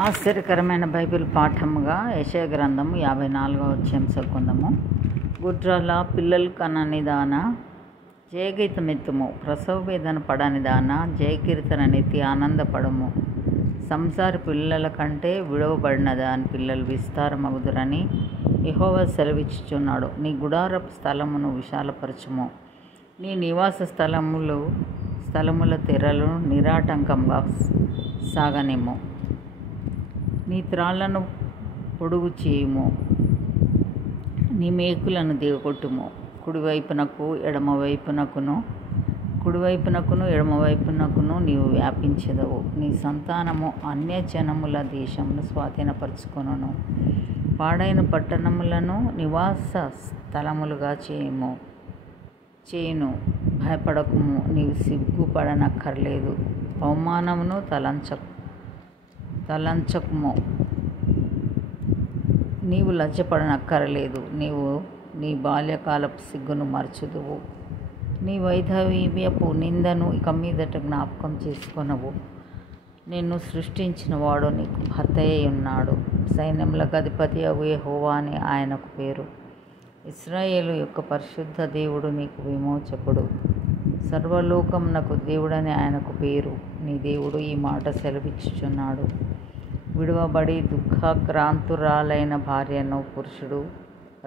ఆశ్చర్యకరమైన బైబిల్ పాఠముగా యెషయా గ్రంథము 54వ అధ్యాయం చదువుకుందాము. గుడ్రాల పిల్లలు కనని దాన జయగీతమెత్తుము, ప్రసవ వేదన పడని దాన జయకీర్తననెత్తి ఆనందపడము. సంసార పిల్లల కంటే విడవబడిన దాని పిల్లలు విస్తారమగుదురని యెహోవా సెలవిచ్చుచున్నాడు. నీ గుడారపు స్థలమును విశాలపరచుము, నీ నివాస స్థలముల తెరలు నిరాటంకంగా సాగనిమ్ము. నీ త్రాళ్లను పొడుగు చేయుము, నీ మేకులను దిగగొట్టుము. కుడివైపునకు ఎడమవైపునకును నీవు వ్యాపించెదవు. నీ సంతానము అన్యజనముల దేశమును స్వాధీనపరచుకొనును. పాడైన పట్టణములను నివాస స్థలములుగా చేయును. భయపడకుము, నీవు సిగ్గుపడనక్కర్లేదు. అవమానమును తలంచకుము, నీవు లజ్జపడనక్కరలేదు. నీవు నీ బాల్యకాలపు సిగ్గును మరచుదువు, నీ వైధవ్యపు నిందను ఇక మీదట జ్ఞాపకం చేసుకొనవు. నిన్ను సృష్టించిన వాడు నీకు భర్తయే ఉన్నాడు. సైన్యములకు అధిపతియగు యెహోవా అని ఆయనకు పేరు. ఇశ్రాయేలు యొక్క పరిశుద్ధ దేవుడు నీకు విమోచకుడు. సర్వలోకమునకు దేవుడని ఆయనకు పేరు. నీ దేవుడు ఈ మాట సెలవిచ్చుచున్నాడు. విడువబడి దుఃఖాక్రాంతురాలైన భార్యను పురుషుడు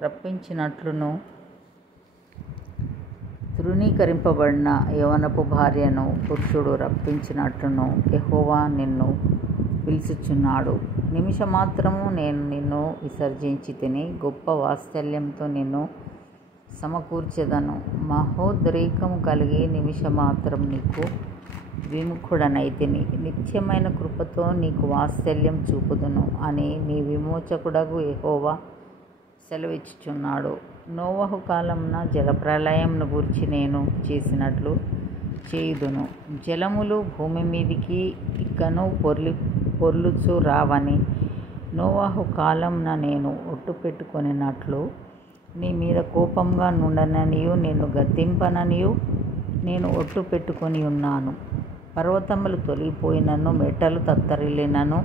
రప్పించినట్లును, తృణీకరింపబడిన యవనపు భార్యను పురుషుడు రప్పించినట్లును యెహోవా నిన్ను పిలుచుచున్నాడు. నిమిషమాత్రము నేను నిన్ను విసర్జించి తిని గొప్ప వాత్సల్యంతో నిన్ను సమకూర్చెదను. మహోద్రేకము కలిగి నిమిషమాత్రం నీకు విముఖుడనైతిని. నిత్యమైన కృపతో నీకు వాత్సల్యం చూపుదును అని నీ విమోచకుడగు యెహోవా సెలవిచ్చుచున్నాడు. నోవహు కాలమున జలప్రళయమును గూర్చి నేను చేసినట్లు చేయుదును. జలములు భూమి మీదికి ఇకను పొర్లుచు రావని నోవహు కాలమున నేను ఒట్టు పెట్టుకొనినట్లు నీ మీద కోపంగా నుండననియు నిన్ను గద్దింపననియు నేను ఒట్టు పెట్టుకొని ఉన్నాను. పర్వతములు తొలగిపోయినను, మెట్టలు తత్తరిల్లినను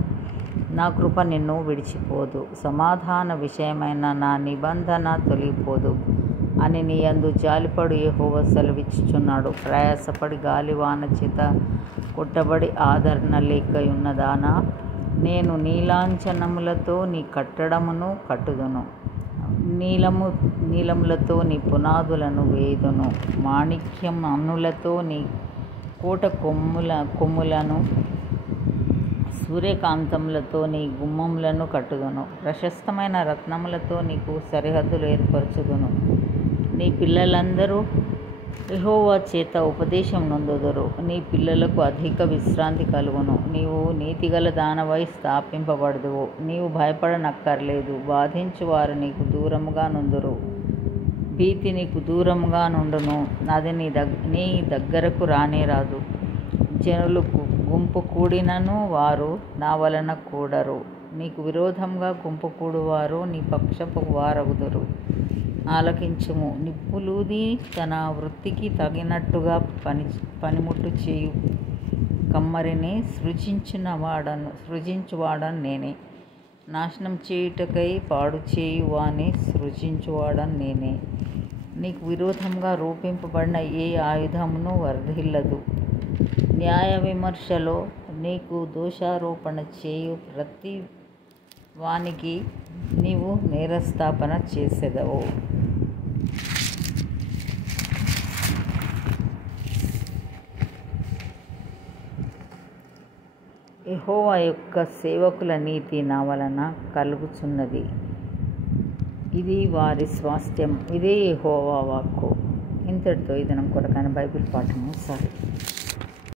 నా కృప నిన్ను విడిచిపోదు. సమాధాన విషయమైన నా నిబంధన తొలగిపోదు అని నీ యందు జాలిపడు యెహోవా సెలవిచ్చుచున్నాడు. ప్రయాసపడి గాలివాన చేత కొట్టబడి ఆదరణ లేకయున్నదానా, నేను నీలాంఛనములతో నీ కట్టడమును కట్టుదును, నీలములతో నీ పునాదులను వేయుదును, మాణిక్యం అన్నులతో నీ కోట కొమ్ములను, సూర్యకాంతములతో నీ గుమ్మములను కట్టుదును. ప్రశస్తమైన రత్నములతో నీకు సరిహద్దులు ఏర్పరచుదును. నీ పిల్లలందరూ యెహోవా చేత ఉపదేశం నొందుదురు. నీ పిల్లలకు అధిక విశ్రాంతి కలుగును. నీవు నీతిగల దానవై స్థాపింపబడుదువు. నీవు భయపడనక్కర్లేదు. బాధించువారు నీకు దూరముగా నుందురు. భీతి నీకు దూరముగా నుండును. అది నీ దగ్గరకు రానేరాదు. జనులు గుంపు కూడినను వారు నా వలన కూడరు. నీకు విరోధంగా గుంపు కూడువారు నీ పక్షపు వారగుదురు. ఆలకించుము. నిప్పులూది తన వృత్తికి తగినట్టుగా పనిముట్టు చేయు కమ్మరిని సృజించువాడను నేనే. నాశనం చేయుటకై పాడు చేయు వాని సృజించువాడను నేనే. నీకు విరోధంగా రూపింపబడిన ఏ ఆయుధమును వర్ధిల్లదు. న్యాయ విమర్శలో నీకు దోషారోపణ చేయు ప్రతి వానికి నీవు నేరస్థాపన చేసెదవు. యెహోవా యొక్క సేవకుల నీతి నా వలన కలుగుచున్నది. ఇది వారి స్వాస్థ్యం. ఇదే యెహోవా వాక్కు. ఇంతటితో ఈ దినం కొరకైన బైబిల్ పాఠము సారీ.